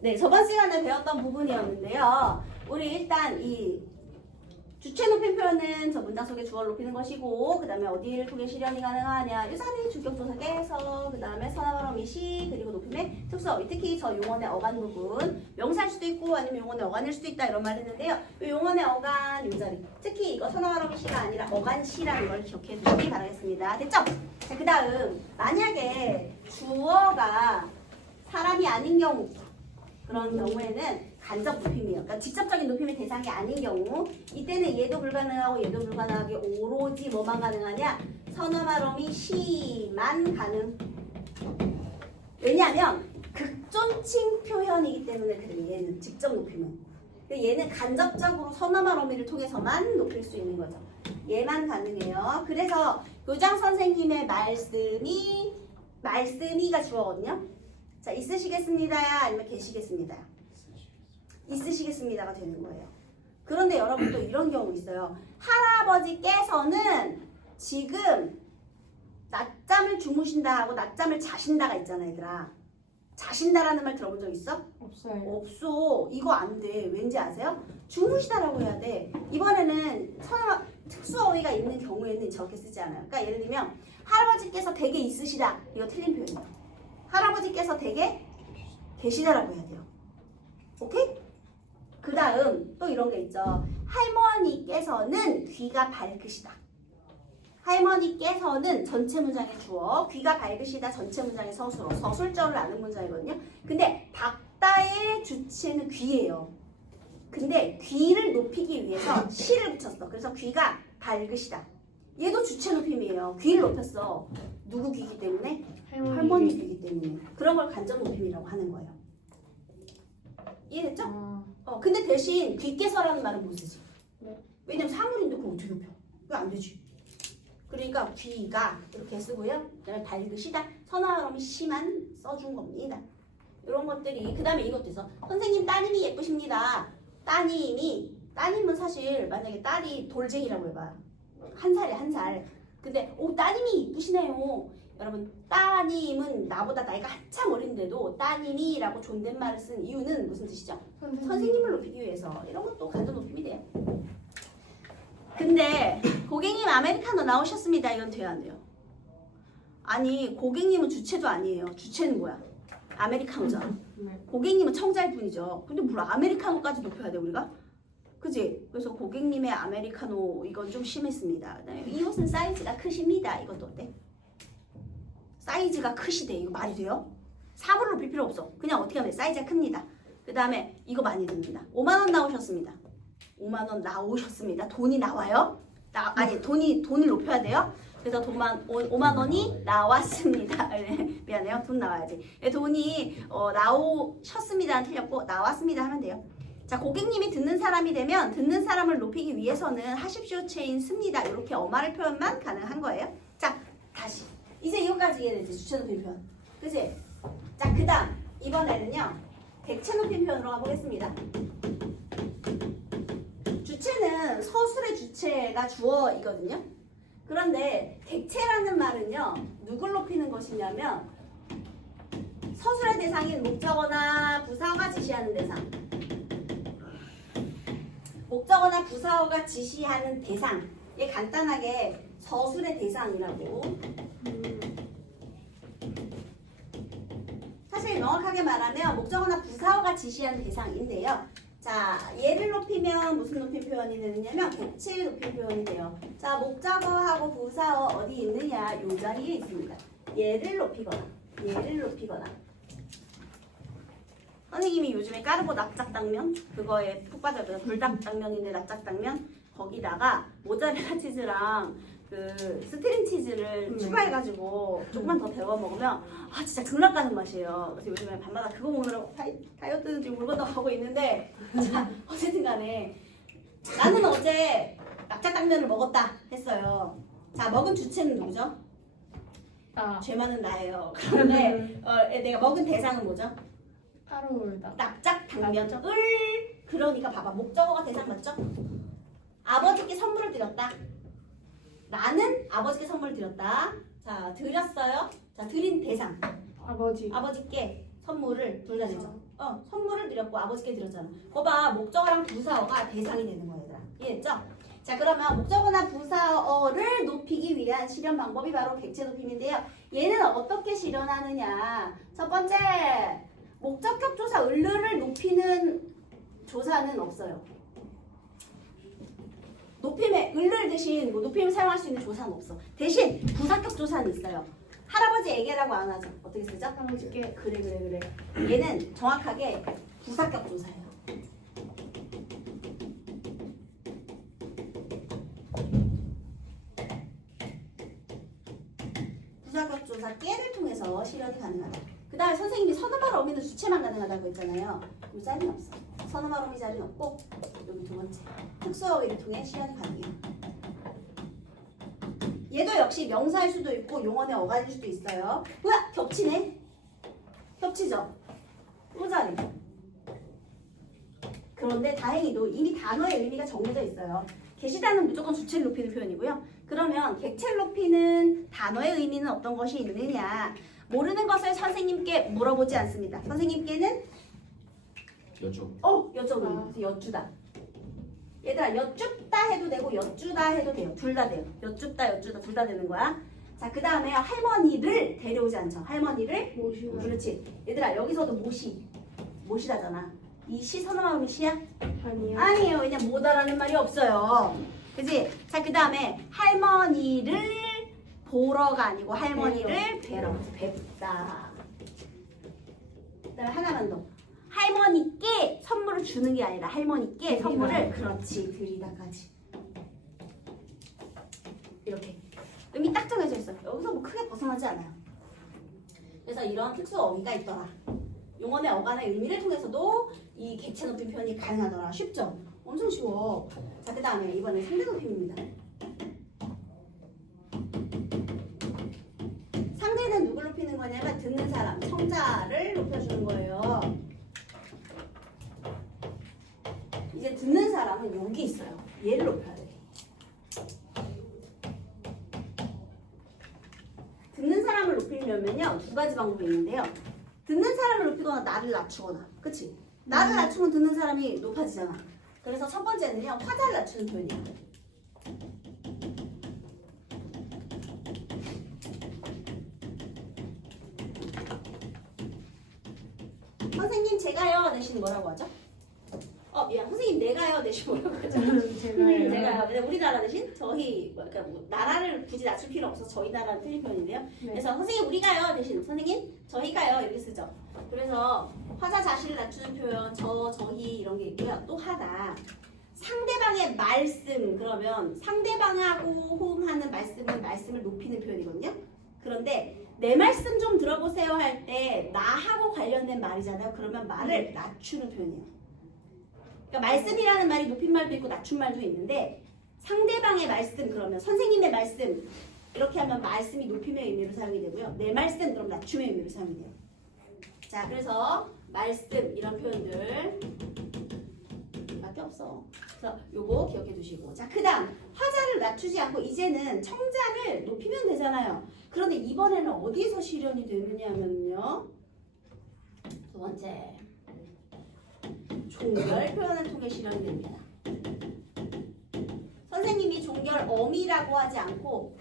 네, 저번 시간에 배웠던 부분이었는데요. 우리 일단 이 주체 높임 표현은 저 문장 속에 주어를 높이는 것이고, 그 다음에 어디를 통해 실현이 가능하냐, 유사리 주격조사 깨서, 그 다음에 서나바로 미시, 그리고 높임의 특수어휘, 특히 저 용언의 어간 부분, 명사일 수도 있고 아니면 용언의 어간일 수도 있다 이런 말 했는데요. 이 용언의 어간 요자리, 특히 이거 서나바로 미시가 아니라 어간시라는 걸 기억해 주시기 바라겠습니다. 됐죠? 자, 그 다음 만약에 주어가 사람이 아닌 경우, 그런 경우에는 간접 높임이에요. 그러니까 직접적인 높임의 대상이 아닌 경우, 이때는 얘도 불가능하고 얘도 불가능하게 오로지 뭐만 가능하냐? 서너마로미 시만 가능. 왜냐하면 극존칭 표현이기 때문에 그래요. 얘는 직접 높임은. 얘는 간접적으로 서너마로미를 통해서만 높일 수 있는 거죠. 얘만 가능해요. 그래서 교장 선생님의 말씀이가 주어거든요. 자, 있으시겠습니다야 아니면 계시겠습니다야? 있으시겠습니다가 되는 거예요. 그런데 여러분 또 이런 경우 있어요. 할아버지께서는 지금 낮잠을 주무신다 하고 낮잠을 자신다가 있잖아, 얘들아. 자신다라는 말 들어본 적 있어? 없어요. 없어. 이거 안 돼. 왠지 아세요? 주무시다라고 해야 돼. 이번에는 특수어휘가 있는 경우에는 저렇게 쓰지 않아요. 그러니까 예를 들면 할아버지께서 댁에 있으시다. 이거 틀린 표현이에요. 할아버지께서 댁에 계시다라고 해야 돼요. 오케이? 그 다음 또 이런 게 있죠. 할머니께서는 귀가 밝으시다. 할머니께서는 전체 문장의 주어, 귀가 밝으시다 전체 문장의 서술어, 서술절을 아는 문장이거든요. 근데 박다의 주체는 귀예요. 근데 귀를 높이기 위해서 시를 붙였어. 그래서 귀가 밝으시다. 얘도 주체 높임이에요. 귀를 높였어. 누구 귀이기 때문에? 할머니 귀이기 때문에. 그런 걸 간접 높임이라고 하는 거예요. 이해됐죠? 근데 대신 귀께서라는 말은 못 쓰지. 네. 왜냐면 사물인데 그거 어떻게 높여? 그거 안 되지. 그러니까 귀가 이렇게 쓰고요. 그다음에 밝으시다. 선화음이 시만 써준 겁니다. 이런 것들이. 그 다음에 이것도 있어. 선생님 따님이 예쁘십니다. 따님은 사실 만약에 딸이 돌쟁이라고 해봐. 한 살에 한 살. 근데 따님이 이쁘시네요. 여러분 따님은 나보다 나이가 한참 어린데도 따님이라고 존댓말을 쓴 이유는 무슨 뜻이죠? 선생님을 높이기 위해서. 이런 것도 간접 높임이 돼요. 근데 고객님 아메리카노 나오셨습니다. 이건 돼야 안 돼요? 아니 고객님은 주체도 아니에요. 주체는 뭐야? 아메리카노잖아. 고객님은 청자일 뿐이죠. 근데 뭘 아메리카노까지 높여야 돼 우리가? 그지? 그래서 고객님의 아메리카노 이건 좀 심했습니다. 이 옷은 사이즈가 크십니다. 이것도 어때? 사이즈가 크시대. 이거 말이 돼요? 사물을 높일 필요 없어. 그냥 어떻게 하면 돼? 사이즈가 큽니다. 그 다음에 이거 많이 듭니다. 5만 원 나오셨습니다. 5만 원 나오셨습니다. 돈이 나와요? 돈을 높여야 돼요. 그래서 5만 원이 나왔습니다. 미안해요. 돈 나와야지. 돈이 나오셨습니다는 틀렸고 나왔습니다 하면 돼요. 자, 고객님이 듣는 사람이 되면 듣는 사람을 높이기 위해서는 하십시오 체인 씁니다. 이렇게 어말의 표현만 가능한 거예요. 자, 다시. 이제 이거까지 이해되지? 주체 높임 표현. 그치? 자, 그 다음 이번에는요. 객체 높임 표현으로 가보겠습니다. 주체는 서술의 주체가 주어이거든요. 그런데 객체라는 말은요. 누굴 높이는 것이냐면 서술의 대상인 목적어나 부사어가 지시하는 대상. 목적어나 부사어가 지시하는 대상. 얘 간단하게 서술의 대상이라고. 사실 명확하게 말하면 목적어나 부사어가 지시하는 대상인데요. 자, 얘를 높이면 무슨 높임 표현이 되느냐면 객체의 높임 표현이 돼요. 자, 목적어하고 부사어 어디 있느냐? 요 자리에 있습니다. 얘를 높이거나 선생님이 요즘에 까르보 납작당면 그거에 푹 빠져요. 불닭당면인데 납작당면 거기다가 모짜렐라 치즈랑 그 스트링 치즈를 추가해가지고 조금만 더 데워 먹으면 진짜 극락 가는 맛이에요. 그래서 요즘에 밤마다 그거 먹느라고 다이어트는 지금 물 건너가고 있는데 자, 어쨌든 간에 나는 어제 납작당면을 먹었다 했어요. 자, 먹은 주체는 누구죠? 죄 많은 나예요. 그런데 내가 먹은 대상은 뭐죠? 따로울다. 납작당면을. 그러니까 봐봐. 목적어가 대상 맞죠? 아버지께 선물을 드렸다. 나는 아버지께 선물을 드렸다. 자, 드렸어요. 자, 드린 대상. 아버지. 아버지께 선물을 둘 다 되죠. 선물을 드렸고 아버지께 드렸잖아. 거봐 목적어랑 부사어가 대상이 되는 거야 얘들아. 이해했죠? 자 그러면 목적어나 부사어를 높이기 위한 실현 방법이 바로 객체 높임인데요. 얘는 어떻게 실현하느냐. 첫 번째 목적격 조사 을를 높이는 조사는 없어요. 높임에 을을 대신 뭐 높임을 사용할 수 있는 조사는 없어. 대신 부사격 조사는 있어요. 할아버지에게라고 안 하죠. 어떻게 쓰죠? 할아버지께. 그래. 얘는 정확하게 부사격 조사예요. 부사격 조사 깨를 통해서 실현이 가능하다. 그 다음에 선생님이 선음말 어미는 주체만 가능하다고 했잖아요. 이 자리는 없어. 선음말 어미 자리는 없고 여기 두 번째 특수어휘를 통해 실현이 가능해요. 얘도 역시 명사일 수도 있고 용언의 어간일 수도 있어요. 우와! 겹치네. 겹치죠? 또 자리. 그런데 다행히도 이미 단어의 의미가 정해져 있어요. 계시다는 무조건 주체를 높이는 표현이고요. 그러면 객체를 높이는 단어의 의미는 어떤 것이 있느냐. 모르는 것을 선생님께 물어보지 않습니다. 선생님께는 여쭤보는 여쭈다. 얘들아 여쭙다 해도 되고 여쭈다 해도 돼요. 둘 다 돼요. 여쭙다 둘 다 되는 거야. 자 그 다음에 할머니를 데려오지 않죠. 할머니를 모시다. 그렇지. 얘들아 여기서도 모시다잖아. 이 시 선언하면 시야? 아니에요. 왜냐면 못하라는 말이 없어요. 그지? 자 그 다음에 할머니를 보러가 아니고 할머니를 뵙다. 그 다음에 하나만 더. 할머니께 선물을 주는 게 아니라 할머니께 선물을 그렇지 드리다까지. 이렇게 의미 딱 정해져 있어요. 여기서 뭐 크게 벗어나지 않아요. 그래서 이런 특수 어휘가 있더라. 용언의 어간의 의미를 통해서도 이 객체 높임 표현이 가능하더라. 쉽죠? 엄청 쉬워. 자 그 다음에 이번엔 상대 높임입니다. 상대는 누굴 높이는 거냐면 듣는 사람, 청자를 높여주는 거예요. 이제 듣는 사람은 여기 있어요. 얘를 높여야 돼. 듣는 사람을 높이려면요 두 가지 방법이 있는데요. 듣는 사람을 높이거나 나를 낮추거나. 그치? 나를 낮추면 듣는 사람이 높아지잖아. 그래서 첫 번째는요 화자를 낮추는 표현이에요. 선생님 제가요 대신 뭐라고 하죠? 미안. 선생님 내가요 대신 뭐라고 하죠? 제가요. 우리나라 대신 저희 그러니까 뭐 나라를 굳이 낮출 필요 없어서 저희 나라는 틀린 표현인데요. 네. 그래서 선생님 우리가요 대신 선생님 저희가요 이렇게 쓰죠. 그래서 화자 자신을 낮추는 표현 저희 이런 게 있고요. 또 하나 상대방의 말씀 그러면 상대방하고 호응하는 말씀을 높이는 표현이거든요. 그런데 내 말씀 좀 들어보세요 할 때 나하고 관련된 말이잖아요. 그러면 말을 낮추는 표현이에요. 그러니까 말씀이라는 말이 높임말도 있고 낮춤말도 있는데 상대방의 말씀 그러면 선생님의 말씀 이렇게 하면 말씀이 높임의 의미로 사용이 되고요. 내 말씀 그럼 낮춤의 의미로 사용이 돼요. 자 그래서 말씀 이런 표현들 밖에 없어. 그래서 요거 기억해 두시고 자 그 다음 화자를 낮추지 않고 이제는 청자를 높이면 되잖아요. 그런데 이번에는 어디서 실현이 되느냐면요. 두 번째 종결 표현을 통해 실현이 됩니다. 선생님이 종결 어미라고 하지 않고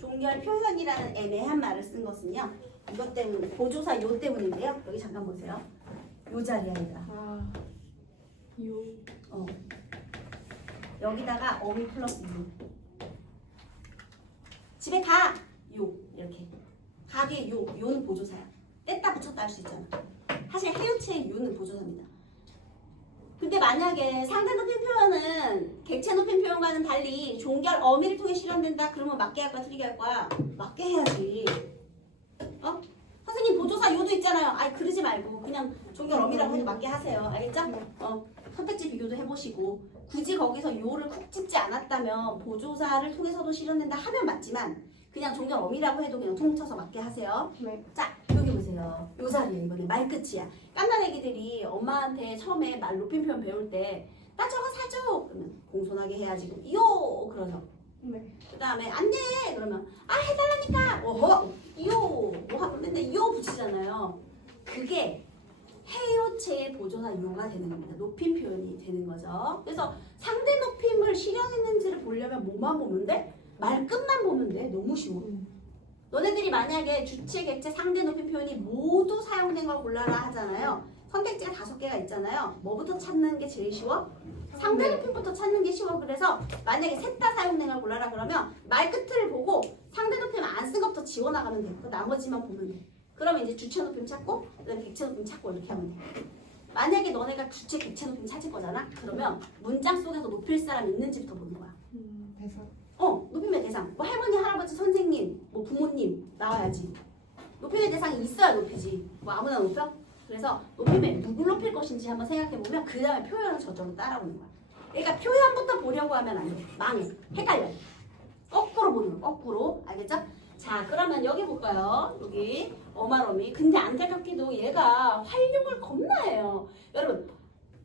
종결 표현이라는 애매한 말을 쓴 것은요. 이것 때문에 보조사 요 때문인데요. 여기 잠깐 보세요. 요 자리야 얘들아. 여기다가 어미 플러스 유. 집에 가! 요 이렇게 가 뒤에 요는 보조사야. 뗐다 붙였다 할 수 있잖아. 사실 해유체의 유는 보조사입니다. 근데 만약에 상대 높임 표현은 객체 높임 표현과는 달리 종결 어미를 통해 실현된다. 그러면 맞게 할 거야 틀리게 할 거야? 맞게 해야지. 선생님 보조사 요도 있잖아요. 그러지 말고 그냥 종결 어미라고 해도 맞게 하세요. 알겠죠? 선택지 비교도 해보시고 굳이 거기서 요를 쿡 찍지 않았다면 보조사를 통해서도 실현된다 하면 맞지만 그냥 종결 어미라고 해도 그냥 통쳐서 맞게 하세요. 네. 자 여기 보세요. 요 자리에 이번에 말끝이야. 깐난 애기들이 엄마한테 처음에 말 높임 표현 배울 때 나 저거 사줘 그러면 공손하게 해야지. 요 그러죠. 네. 그 다음에 안돼 그러면 해달라니까. 요 하고 맨날 요 붙이잖아요. 그게 해요체의 보조나 요가 되는 겁니다. 높임 표현이 되는 거죠. 그래서 상대 높임을 실현했는지를 보려면 뭐만 보면 돼? 말끝만 보면 돼. 너무 쉬워. 너네들이 만약에 주체, 객체, 상대 높임 표현이 모두 사용된 걸 골라라 하잖아요. 선택지가 5개가 있잖아요. 뭐부터 찾는 게 제일 쉬워? 상대 높임부터 찾는 게 쉬워. 그래서 만약에 셋 다 사용된 걸 골라라 그러면 말끝을 보고 상대 높임 안 쓴 것부터 지워나가면 돼. 그 나머지만 보면 돼. 그러면 이제 주체 높임 찾고 그다음에 객체 높임 찾고 이렇게 하면 돼. 만약에 너네가 주체, 객체 높임 찾을 거잖아. 그러면 문장 속에서 높일 사람 있는지부터 보는 거야. 대상. 높임의 대상. 뭐 할머니, 할아버지, 선생님, 뭐 부모님 나와야지. 높임의 대상이 있어야 높이지. 뭐 아무나 높여? 그래서 높임에 누굴 높일 것인지 한번 생각해보면 그 다음에 표현을 저절로 따라오는 거야. 그러니까 표현부터 보려고 하면 안 돼. 망해. 헷갈려. 거꾸로 보는 거야. 거꾸로. 알겠죠? 자, 그러면 여기 볼까요? 여기 어마로미. 근데 안타깝게도 얘가 활용을 겁나 해요. 여러분,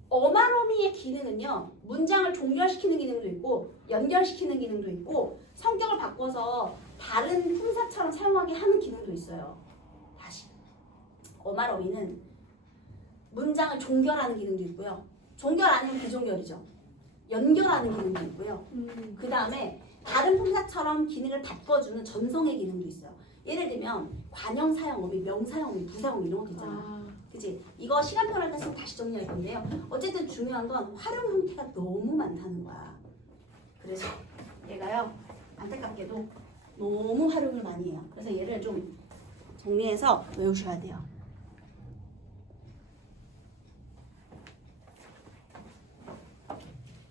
어마로미의 기능은요. 문장을 종결시키는 기능도 있고 연결시키는 기능도 있고 성격을 바꿔서 다른 품사처럼 사용하게 하는 기능도 있어요. 다시. 어마로미는 문장을 종결하는 기능도 있고요. 종결 아니면 비종결이죠. 연결하는 기능도 있고요. 그 다음에 다른 품사처럼 기능을 바꿔주는 전송의 기능도 있어요. 예를 들면 관형 사용어미, 명사용어미, 부사용어미 이런 것도 있잖아. 그치? 이거 시간표를 할 때 다시 정리할 건데요. 어쨌든 중요한 건 활용 형태가 너무 많다는 거야. 그래서 얘가요. 안타깝게도 너무 활용을 많이 해요. 그래서 얘를 좀 정리해서 외우셔야 돼요.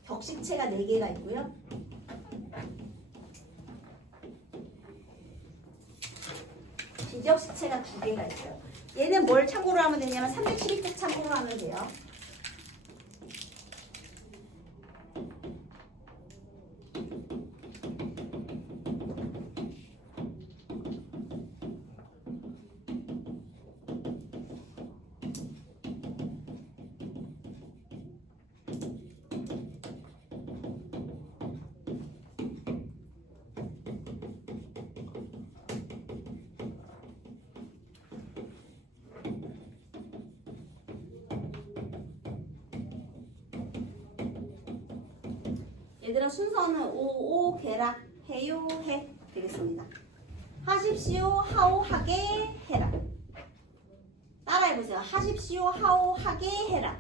격식체가 4개가 있고요. 비격식체가 2개가 있어요. 얘는 뭘 참고로 하면 되냐면 312쪽 참고로 하면 돼요. 얘들아 순서는 오오 개라 해요 해 되겠습니다. 하십시오 하오 하게 해라. 따라해보세요. 하십시오 하오 하게 해라.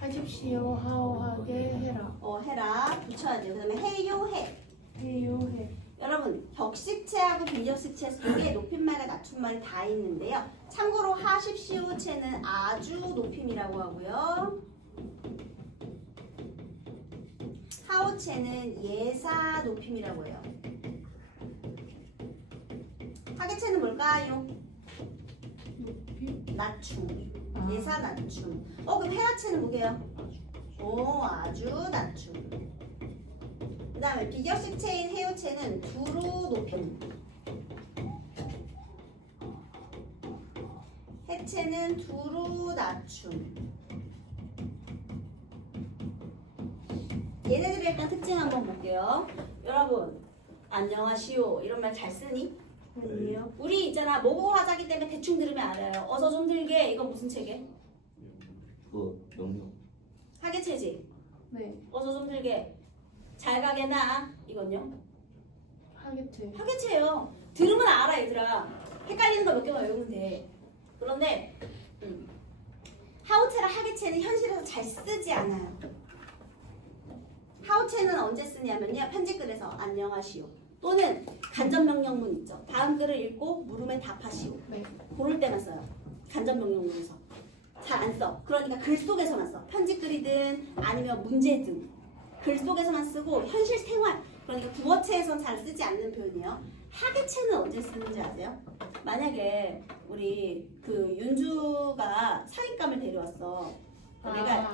하십시오 하오하게 해라. 해라 붙여야 돼요. 그 다음에 해요 해. 해요 해. 여러분 격식체하고 비격식체 속에 높임말과 낮춤말이 다 있는데요. 참고로 하십시오 체는 아주 높임이라고 하고요. 하오체는 예사 높임이라고 해요. 하계체는 뭘까요? 높임. 낮춤. 예사 낮춤. 그럼 해라체는 뭐게요? 아주 낮춤. 그 다음에 비격식체인 해요체는 두루 높임. 해체는 두루 낮춤. 얘네들의 일단 특징 한번 볼게요. 여러분 안녕하시오 이런 말 잘 쓰니? 아니요. 우리 있잖아 모국어 하자기 때문에 대충 들으면 알아요. 어서 좀 들게. 이거 무슨 체계? 그거 명령. 하계체지? 네. 어서 좀 들게. 잘 가게나 이건요? 하계체. 하계체예요. 들으면 알아 얘들아. 헷갈리는 거 몇 개만 외우면 돼. 그런데 하우체랑 하계체는 현실에서 잘 쓰지 않아요. 하우체는 언제 쓰냐면요. 편집글에서 안녕하시오 또는 간접명령문 있죠. 다음 글을 읽고 물으면 답하시오. 네. 그럴 때만 써요. 간접명령문에서. 잘 안 써. 그러니까 글 속에서만 써. 편집글이든 아니면 문제든 글 속에서만 쓰고 현실 생활 그러니까 국어체에선 잘 쓰지 않는 표현이에요. 하계체는 언제 쓰는지 아세요? 만약에 우리 그 윤주가 사윗감을 데려왔어.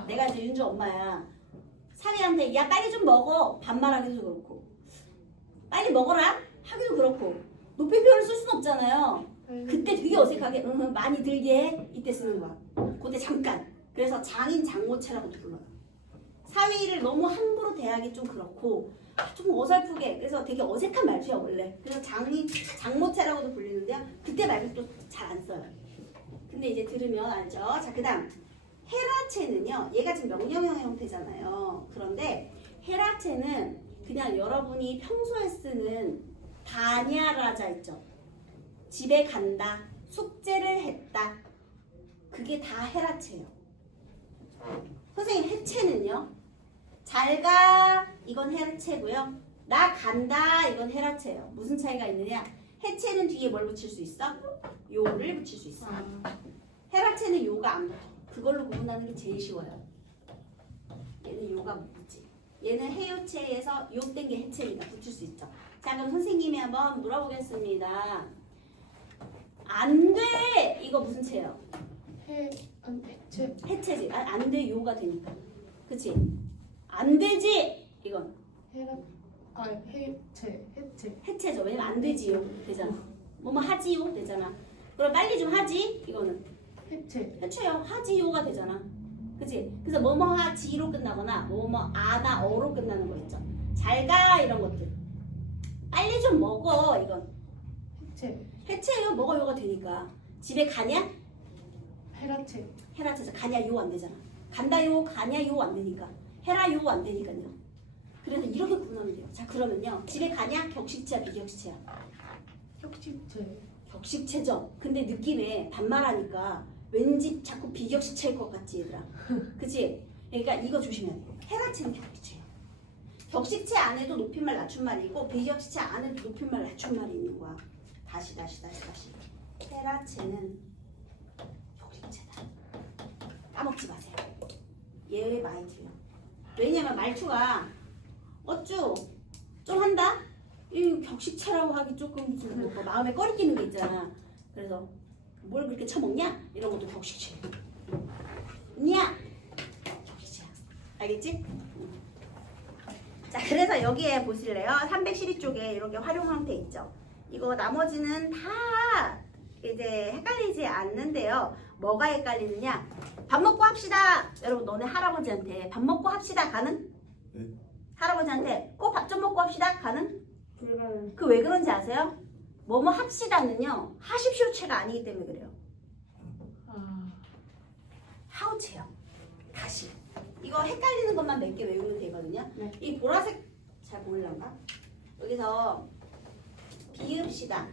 내가 이제 윤주 엄마야. 사위한테 야 빨리 좀 먹어 반말하기도 그렇고 빨리 먹어라 하기도 그렇고 높임 표현을 쓸 수는 없잖아요. 그때 되게 어색하게 많이 들게 해 이때 쓰는 거야. 그때 잠깐. 그래서 장인 장모체라고도 불러요. 사위를 너무 함부로 대하기 좀 그렇고 좀 어설프게 그래서 되게 어색한 말투야 원래. 그래서 장인 장모체라고도 불리는데요. 그때 말고 또 잘 안 써요. 근데 이제 들으면 알죠? 자, 그 다음 헤라체는요. 얘가 지금 명령형 형태잖아요. 그런데 헤라체는 그냥 여러분이 평소에 쓰는 다냐라자 있죠. 집에 간다, 숙제를 했다. 그게 다 헤라체예요. 선생님 해체는요. 잘 가, 이건 헤라체고요. 나 간다, 이건 헤라체예요. 무슨 차이가 있느냐? 해체는 뒤에 뭘 붙일 수 있어? 요를 붙일 수 있어. 헤라체는 요가 안 붙어. 그걸로 구분하는 게 제일 쉬워요. 얘는 요가 못 붙지. 얘는 해요체에서 요 된 게 해체입니다. 붙일 수 있죠. 자, 그럼 선생님이 한번 물어보겠습니다. 안 돼! 이거 무슨 체예요? 해체. 해체지. 안 돼, 요가 되니까. 그치? 안 되지! 이건 해체. 해체죠. 왜냐면 안 되지요. 되잖아. 뭐뭐 하지요. 되잖아. 그럼 빨리 좀 하지? 이거는 해체요. 하지요가 되잖아. 그치? 그래서 뭐뭐 하지로 끝나거나 뭐뭐 아나 어로 끝나는 거 있죠. 잘 가 이런 것들. 빨리 좀 먹어 이건. 해체요. 먹어요가 되니까. 집에 가냐? 헤라체죠. 가냐요 안 되잖아. 간다요 가냐요 안 되니까. 헤라요 안 되니까요. 그래서 이렇게 구분하면 돼요. 자, 그러면요. 집에 가냐? 격식체야 비격식체야? 격식체죠. 근데 느낌에 반말하니까 왠지 자꾸 비격식체일 것 같지 얘들아. 그치? 그러니까 이거 조심해야 돼. 헤라체는 격식체예요. 격식체 안에도 높임말 낮춤말이 있고 비격식체 안에도 높임말 낮춤말이 있는 거야. 다시. 헤라체는 격식체다. 까먹지 마세요. 예외 많이 들려. 왜냐면 말투가 어쭈 좀 한다? 이 격식체라고 하기 조금 뭐 마음에 꺼리끼는 게 있잖아. 그래서 뭘 그렇게 처먹냐? 이런 것도 격식체. 냐? 격식체야. 알겠지? 자, 그래서 여기에 보실래요? 312쪽에 이렇게 활용 형태 있죠. 이거 나머지는 다 이제 헷갈리지 않는데요. 뭐가 헷갈리느냐? 밥 먹고 합시다. 여러분 너네 할아버지한테 밥 먹고 합시다 가능? 네. 할아버지한테 꼭 밥 좀 먹고 합시다 가능? 불가능. 그 왜 그런지 아세요? 뭐뭐 합시다는요 하십시오체가 아니기 때문에 그래요. 하우체요. 다시 이거 헷갈리는 것만 몇 개 외우면 되거든요. 네. 이 보라색 잘 보일란가? 여기서 비읍시다.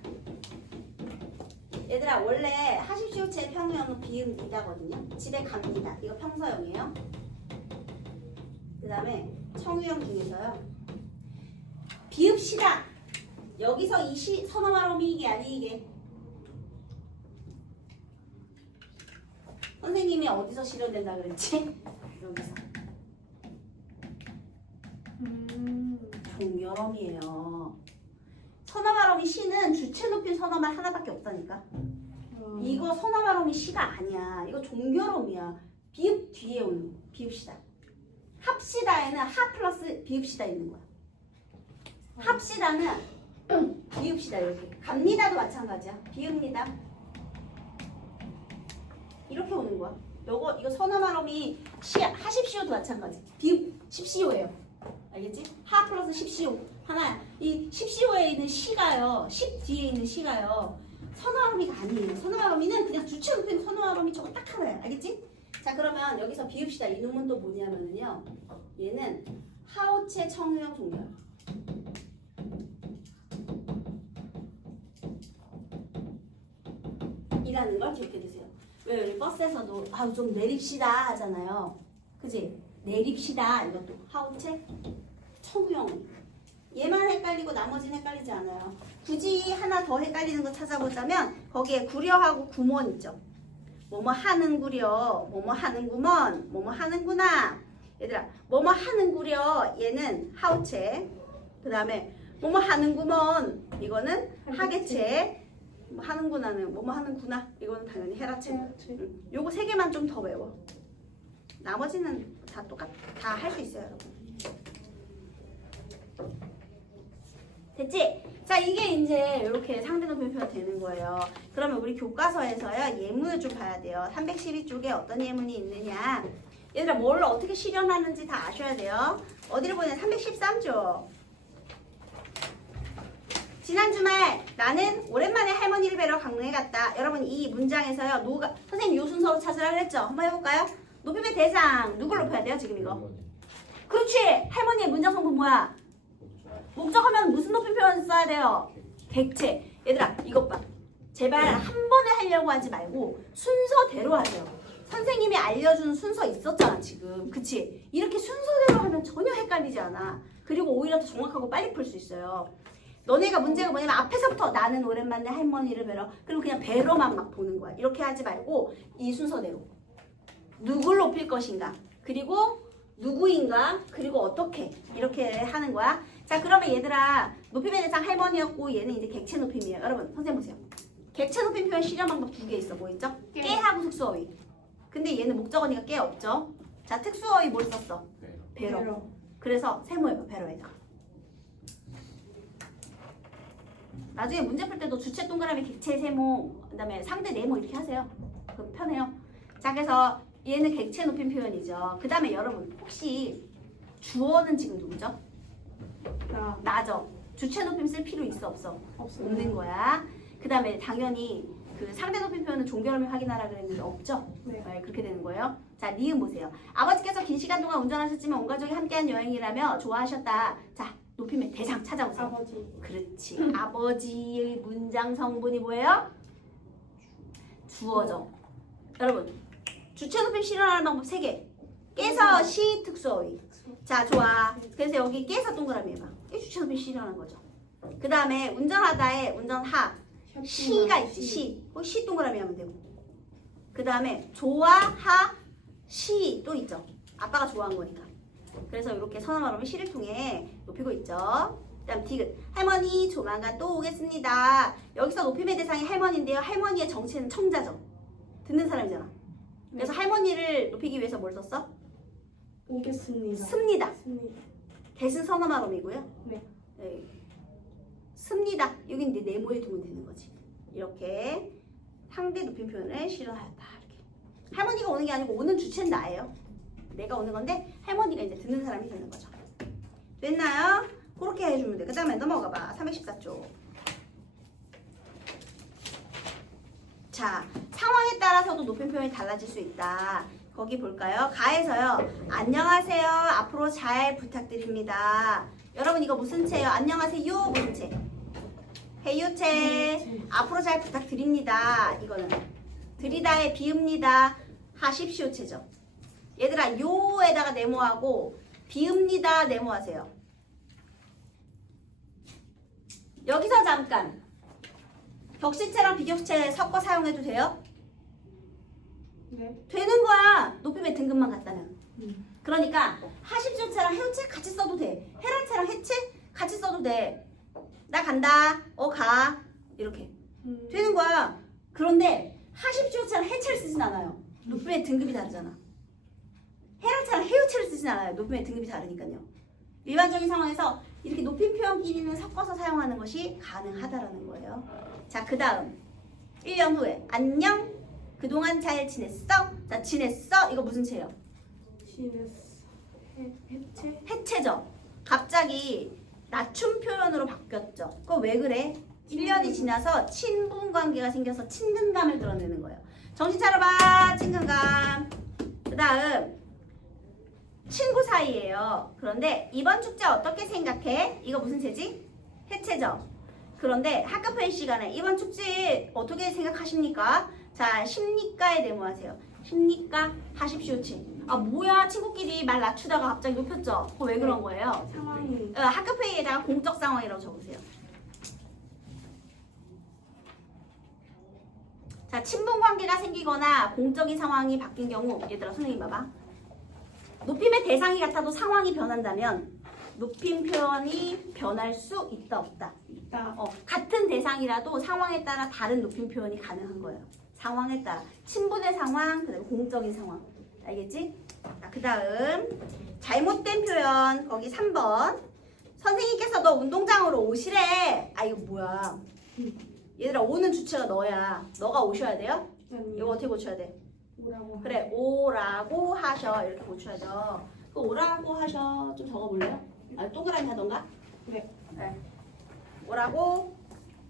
얘들아 원래 하십시오체 평형은 비읍니다거든요. 집에 갑니다. 이거 평서형이에요. 그 다음에 청유형 중에서요. 비읍시다. 여기서 이 선어말음이 이게 아니게. 선생님이 어디서 실현된다 그랬지? 여기서. 종결음이에요. 선어말음이 시는 주체 높인 선어말 하나밖에 없다니까. 이거 선어말음이 시가 아니야. 이거 종결음이야. 비읍 뒤에 오는 거. 비읍시다. 합시다에는 하 플러스 비읍시다 있는 거야. 합시다는 비읍시다 이렇게. 갑니다도 마찬가지야. 비읍니다. 이렇게 오는 거야. 이거 선어말음이 하십시오도 마찬가지. 비읍 십시오예요. 알겠지? 하 플러스 십시오 하나야. 이 십시오에 있는 시가요. 십 뒤에 있는 시가요. 선어말음이가 아니에요. 선어말음이는 그냥 주체 높인 선어말음이 저거 딱 하나야. 알겠지? 자, 그러면 여기서 비읍시다 이 놈은 또 뭐냐면요. 얘는 하우체 청유형 종결. 이라는 걸 기억해 두세요. 왜 우리 버스에서도 좀 내립시다 하잖아요. 그지? 내립시다 이것도 하우체 청유형. 얘만 헷갈리고 나머지는 헷갈리지 않아요. 굳이 하나 더 헷갈리는 거 찾아보자면 거기에 구려하고 구먼 있죠. 뭐뭐 하는구려, 뭐뭐 하는구먼, 뭐뭐 하는구나. 얘들아, 뭐뭐 하는구려 얘는 하우체. 그 다음에 뭐뭐 하는구먼 이거는 하계체. 뭐 하는구나는 뭐뭐 하는구나 이거는 당연히 헤라체. 요거 세 개만 좀 더 외워. 나머지는 다 다 할 수 있어요, 여러분. 됐지? 자, 이게 이제 이렇게 상대높임 표현 되는 거예요. 그러면 우리 교과서에서요 예문을 좀 봐야 돼요. 312쪽에 어떤 예문이 있느냐. 얘들아 뭘 어떻게 실현하는지 다 아셔야 돼요. 어디를 보냐? 313쪽. 지난 주말 나는 오랜만에 할머니를 뵈러 강릉에 갔다. 여러분 이 문장에서요. 누가 선생님 요 순서로 찾으라 그랬죠? 한번 해볼까요? 높임의 대상 누굴 높여야 돼요 지금 이거? 그렇지. 할머니의 문장 성분 뭐야? 목적하면 무슨 높임 표현 써야 돼요? 객체. 얘들아 이것 봐. 제발 한 번에 하려고 하지 말고 순서대로 하세요. 선생님이 알려준 순서 있었잖아 지금. 그치? 이렇게 순서대로 하면 전혀 헷갈리지 않아. 그리고 오히려 더 정확하고 빨리 풀 수 있어요. 너네가 문제가 뭐냐면 앞에서부터 나는 오랜만에 할머니를 뵈러 그리고 그냥 뵈러만 막 보는 거야. 이렇게 하지 말고 이 순서대로 누굴 높일 것인가 그리고 누구인가 그리고 어떻게 이렇게 하는 거야. 자 그러면 얘들아 높임의 대상 할머니였고 얘는 이제 객체 높임이에요. 여러분 선생님 보세요. 객체 높임 표현 실현 방법 두 개 있어. 뭐 있죠? 깨하고 특수어휘. 근데 얘는 목적어니까 깨 없죠. 자 특수어휘 뭘 썼어? 뵈러. 그래서 세모예요. 뵈러에다가. 나중에 문제 풀 때도 주체 동그라미 객체 세모 그다음에 상대 네모 이렇게 하세요. 그럼 편해요. 자 그래서 얘는 객체 높임 표현이죠. 그 다음에 여러분 혹시 주어는 지금 누구죠? 나죠. 주체 높임 쓸 필요 있어 없어? 없는 거야. 그 다음에 당연히 그 상대 높임 표현은 종결음을 확인하라 그랬는데 없죠? 네. 그렇게 되는 거예요. 자 니은 보세요. 아버지께서 긴 시간 동안 운전하셨지만 온 가족이 함께한 여행이라며 좋아하셨다. 자 높임의 대상 찾아보세요. 아버지. 그렇지. 아버지의 문장 성분이 뭐예요? 주어죠. 여러분 주체 높임 실현하는 방법 3개. 깨서 시 특수어휘. 자 좋아. 그래서 여기 깨서 동그라미 해봐. 이 주체 높임 실현하는 거죠. 그 다음에 운전하다에 운전하 시가 있지. 시. 거기 시 동그라미 하면 되고. 그 다음에 좋아하 시 또 있죠. 아빠가 좋아한 거니까. 그래서 이렇게 선언 발음을 시를 통해 높이고 있죠. 그다음 디귿. 할머니 조만간 또 오겠습니다. 여기서 높임의 대상이 할머니인데요. 할머니의 정체는 청자죠. 듣는 사람이잖아. 그래서 할머니를 높이기 위해서 뭘 썼어? 오겠습니다. 습니다. 습니다. 개슨 선언 발음이고요. 네. 네. 습니다. 여기 이제 네모에 두면 되는 거지. 이렇게 상대 높임 표현을 실현하였다. 이렇게. 할머니가 오는 게 아니고 오는 주체는 나예요. 내가 오는 건데 할머니가 이제 듣는 사람이 되는 거죠. 됐나요? 그렇게 해주면 돼. 그 다음에 넘어가 봐. 314쪽. 자, 상황에 따라서도 높임 표현이 달라질 수 있다. 거기 볼까요? 가에서요. 안녕하세요. 앞으로 잘 부탁드립니다. 여러분 이거 무슨 채예요? 안녕하세요. 무슨 채? 해유채. 앞으로 잘 부탁드립니다. 이거는 드리다의 비읍니다. 하십시오 채죠. 얘들아 요에다가 네모하고 비읍니다 네모하세요. 여기서 잠깐 격시체랑 비격시체 섞어 사용해도 돼요? 네. 되는 거야. 높임의 등급만 같다면. 그러니까 하십시오체랑 해유체 같이 써도 돼. 해란체랑 해체 같이 써도 돼. 나 간다. 가. 이렇게 되는 거야. 그런데 하십시오체랑 해체를 쓰진 않아요. 높임의 등급이 다르잖아. 해란체랑 해유체를 쓰진 않아요. 높임의 등급이 다르니까요. 일반적인 상황에서 이렇게 높임 표현끼리는 섞어서 사용하는 것이 가능하다라는 거예요. 자, 그 다음 1년 후에 안녕. 그동안 잘 지냈어? 자, 지냈어? 이거 무슨 채예요? 지냈어. 해체. 해체죠. 갑자기 낮춤 표현으로 바뀌었죠. 그거 왜 그래? 1년이 지나서 친분 관계가 생겨서 친근감을 드러내는 거예요. 정신 차려봐. 친근감. 그 다음 친구 사이예요. 그런데 이번 축제 어떻게 생각해? 이거 무슨 채지? 해체죠. 그런데 학교 표현 시간에 이번 축제 어떻게 생각하십니까? 자, 십니까에 네모하세요. 십니까? 하십시오치. 아 뭐야 친구끼리 말 낮추다가 갑자기 높였죠? 그거 왜 그런 거예요? 상황이. 학교 회의에다가 공적 상황이라고 적으세요. 자, 친분 관계가 생기거나 공적인 상황이 바뀐 경우 얘들아 선생님 봐봐. 높임의 대상이 같아도 상황이 변한다면 높임 표현이 변할 수 있다 없다? 있다. 같은 대상이라도 상황에 따라 다른 높임 표현이 가능한 거예요. 상황에 따라 친분의 상황, 그다음에 공적인 상황. 알겠지? 자, 그 다음 잘못된 표현 거기 3번 선생님께서 너 운동장으로 오시래. 아 이거 뭐야? 얘들아 오는 주체가 너야. 너가 오셔야 돼요? 이거 어떻게 고쳐야 돼? 뭐라고? 그래 오라고 하셔 이렇게 고쳐야죠. 그 오라고 하셔 좀 적어볼래요? 아 동그라미 하던가? 네. 오라고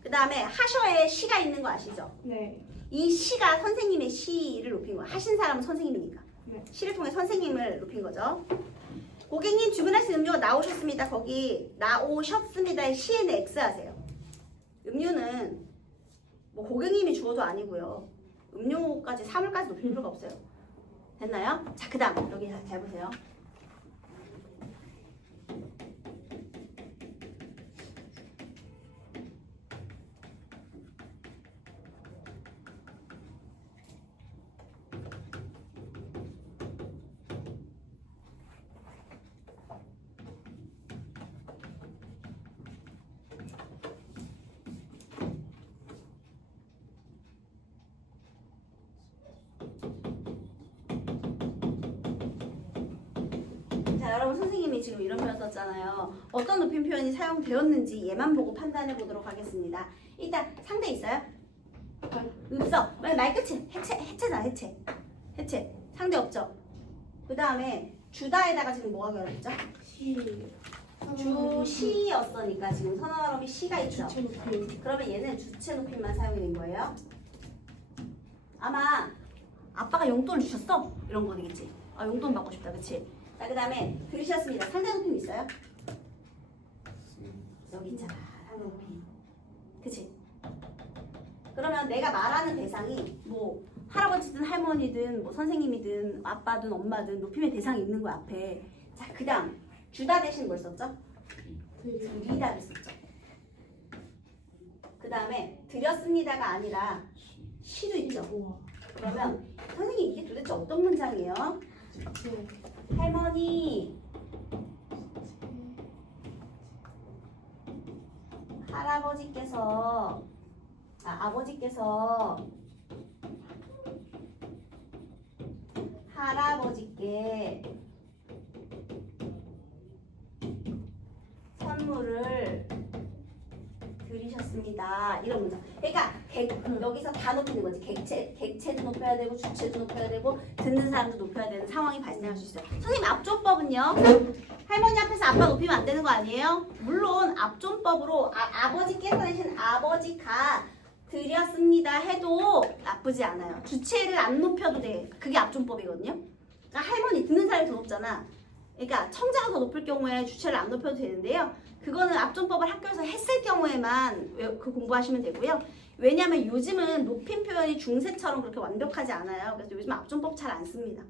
그 다음에 하셔에 시가 있는 거 아시죠? 네. 이 시가 선생님의 시를 높인 거야. 하신 사람은 선생님이니까. 네. 시를 통해 선생님을 높인 거죠. 고객님 주문하신 음료가 나오셨습니다. 거기 나오셨습니다의 시에는 X 하세요. 음료는 뭐 고객님이 주어도 아니고요. 음료까지 사물까지 높일 필요가 없어요. 됐나요? 자, 그 다음 여기 잘 보세요. 자, 여러분 선생님이 지금 이런 표현 썼잖아요. 어떤 높임 표현이 사용되었는지 얘만 보고 판단해 보도록 하겠습니다. 일단 상대 있어요? 없어. 말 끝이 해체잖아. 해체. 상대 없죠. 그 다음에 주다에다가 지금 뭐가 결합했죠? 시. 주시였으니까 지금 선어람이 시가 있죠. 주체 높임. 그러면 얘는 주체 높임만 사용이 된 거예요. 아마 아빠가 용돈을 주셨어? 이런 거 되겠지. 아, 용돈 받고 싶다. 그치? 자, 그 다음에 들으셨습니다. 상대 높임 있어요? 여기 있잖아. 상대 높임. 그치? 그러면 내가 말하는 대상이 뭐 할아버지든 할머니든 뭐 선생님이든 아빠든 엄마든 높임의 대상이 있는 거야 앞에. 자, 그 다음 주다 대신 뭘 썼죠? 드리다를 썼죠. 그 다음에 드렸습니다가 아니라 시도 있죠. 우와. 그러면 선생님 이게 도대체 어떤 문장이에요? 네. 할머니, 할아버지께서, 아버지께서 할아버지께 선물을 드리셨습니다. 이런 문장. 그러니까 여기서 다 높이는 거지. 객체도 높여야 되고 주체도 높여야 되고 듣는 사람도 높여야 되는 상황이 발생할 수 있어요. 선생님 앞존법은요? 할머니 앞에서 아빠 높이면 안 되는 거 아니에요? 물론 앞존법으로 아버지께서 대신 아버지가 드렸습니다 해도 나쁘지 않아요. 주체를 안 높여도 돼. 그게 앞존법이거든요. 그러니까 할머니 듣는 사람이 더 높잖아. 그러니까 청자가 더 높을 경우에 주체를 안 높여도 되는데요. 그거는 앞존법을 학교에서 했을 경우에만 그 공부하시면 되고요. 왜냐하면 요즘은 높임 표현이 중세처럼 그렇게 완벽하지 않아요. 그래서 요즘 앞존법 잘 안 씁니다.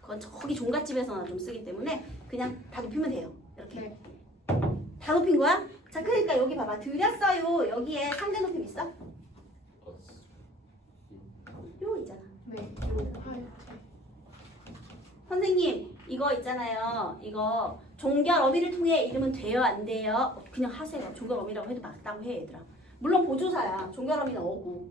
그건 거기 종갓집에서나 좀 쓰기 때문에 그냥 다 높이면 돼요. 이렇게. 네. 다 높인 거야? 자, 그러니까 여기 봐봐. 드렸어요. 여기에 상대 높임 있어? 요 있잖아. 네. 요 하얗게. 선생님 이거 있잖아요. 이거 종결 어미를 통해 이름은 돼요 안 돼요? 그냥 하세요. 종결 어미라고 해도 맞다고 해 얘들아. 물론 보조사야. 종결 어미는 어고.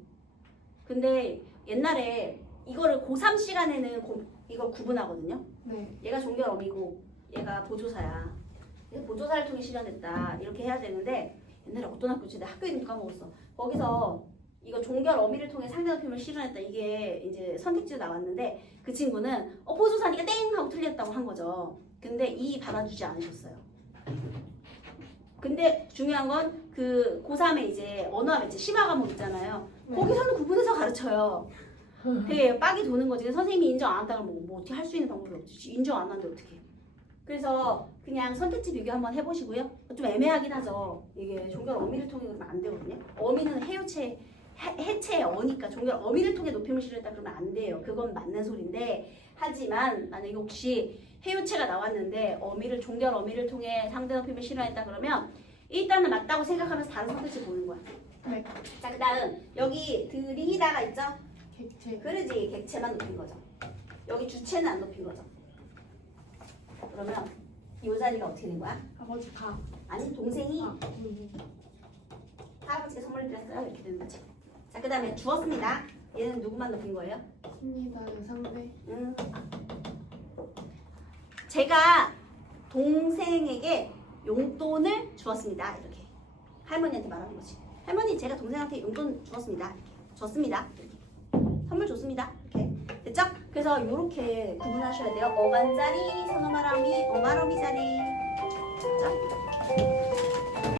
근데 옛날에 이거를 고3 시간에는 이걸 구분하거든요. 네. 얘가 종결 어미고 얘가 보조사야. 그래서 보조사를 통해 실현했다. 이렇게 해야 되는데 옛날에 어떤 학교지? 내가 학교 이름 까먹었어. 거기서 이거 종결 어미를 통해 상대 높임을 실현했다. 이게 이제 선택지로 나왔는데 그 친구는 보조사니까 땡 하고 틀렸다고 한 거죠. 근데 이 받아주지 않으셨어요. 근데 중요한 건 그 고3에 이제 언어학 매체 심화 과목 있잖아요. 네. 거기서는 구분해서 가르쳐요. 되게 빡이 도는 거지. 선생님이 인정 안 한다고 뭐 어떻게 할 수 있는 방법이 없지. 인정 안 하는데 어떻게 해. 그래서 그냥 선택지 비교 한번 해보시고요. 좀 애매하긴 하죠. 이게 종결 어미를 통해 그러면 안 되거든요. 어미는 해체의 어니까 종결 어미를 통해 높임을 실현했다 그러면 안 돼요. 그건 맞는 소리인데 하지만 만약에 혹시 해유체가 나왔는데 종결 어미를 통해 상대 높임을 실현했다 그러면 일단은 맞다고 생각하면서 다른 선택지 보는 거야. 네. 자, 그다음 여기 드리다가 있죠? 객체. 그러지. 객체만 높인 거죠. 여기 주체는 안 높인 거죠. 그러면 이 자리가 어떻게 된 거야? 아버지 가. 아니 동생이 네. 할아버지가 선물 드렸어요. 이렇게 되는 거지. 자, 그 다음에 주었습니다. 얘는 누구만 높인 거예요? 습니다의 상대. 제가 동생에게 용돈을 주었습니다. 이렇게 할머니한테 말하는 거지. 할머니 제가 동생한테 용돈 주었습니다. 이렇게 줬습니다. 이렇게 선물 줬습니다. 이렇게 됐죠? 그래서 이렇게 구분하셔야 돼요. 어간자리, 선어마라미, 어마러미 자리. 됐죠?